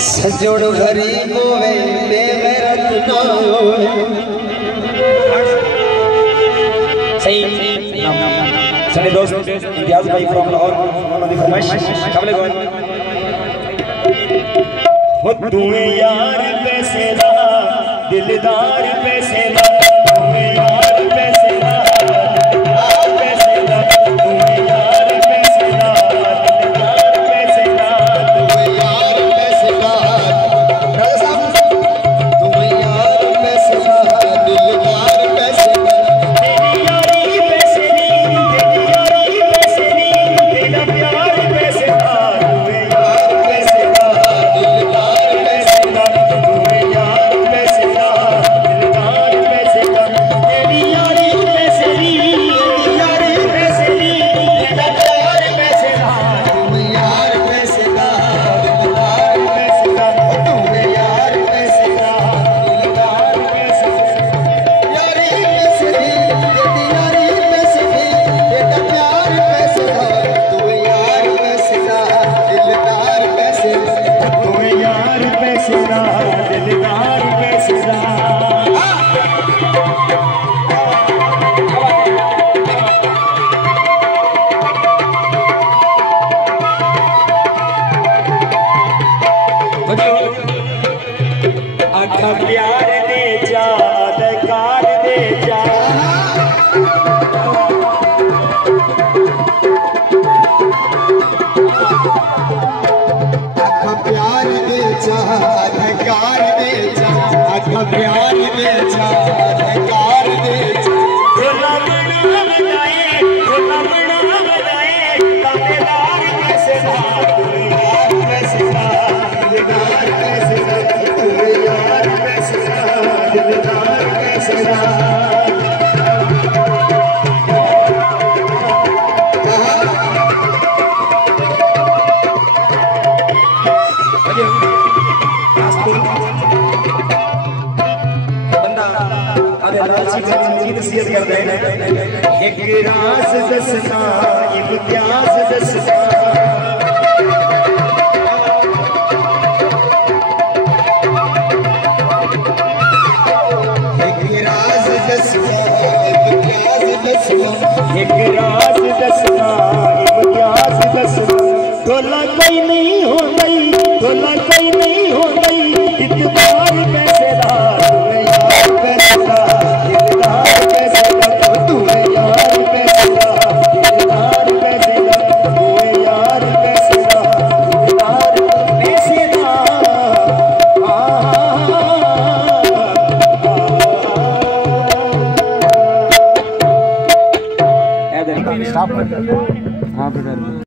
सजोड़ गरीब होवे बेगैरत ना होवे। सही सनी दोस्त इम्तियाज भाई फ्रॉम लाहौर उन्होंने फरमाइश कबले गो हो तू यार पैसे दा दिलदार पैसे दा तू यार पैसे दा पैसे दा तू यार पैसे दा दिलदार पैसे दा तू यार पैसे दा राजा साहब तू यार पैसे दा दिलदार पैसे दा तेरी यारी पैसे दी तेरी यारी पैसे दी तेरा प्यार पैसे दा तू यार पैसे दा दिलदार पैसे दा तू यार पैसे दा दिलदार पैसे दा तेरी यारी पैसे दी तेरी यारी पैसे दी तेरा प्यार पैसे दा तू यार पैसे दा दिलदार पैसे दा तू यार पैसे दा दिलदार पैसे दा यारी पैसे दी तेरी यारी पैसे दी तेरा प्यार पैसे दा तू यार पैसे दा दिलदार पैसे दा तू यार पैसे दा दिलदार पैसे दा। आखा प्यार दे जा अधिकार दे जा आखा प्यार दे जा अधिकार दे जा आखा प्यार दे जा अधिकार दे जा ढोला बना बजाए ताबेदार कैसे दा यार कैसे दा दिलदार कैसे दा यार कैसे दा दिलदार कैसे दा। नसीहत कर दे एक राज दसना इम्तियाज दसना एक राज दसना इम्तियाज दसना एक राज दसना इम्तियाज दसना ढोला कोई नहीं हो गई ढोला कोई नहीं हो गई इतबार पैसे दा यार पैसे दा दिलदार पैसे दा तू यार पैसे दा दिलदार पैसे दा तू यार पैसे दा दिलदार पैसे दा स्टॉप कर। हाँ बेटा।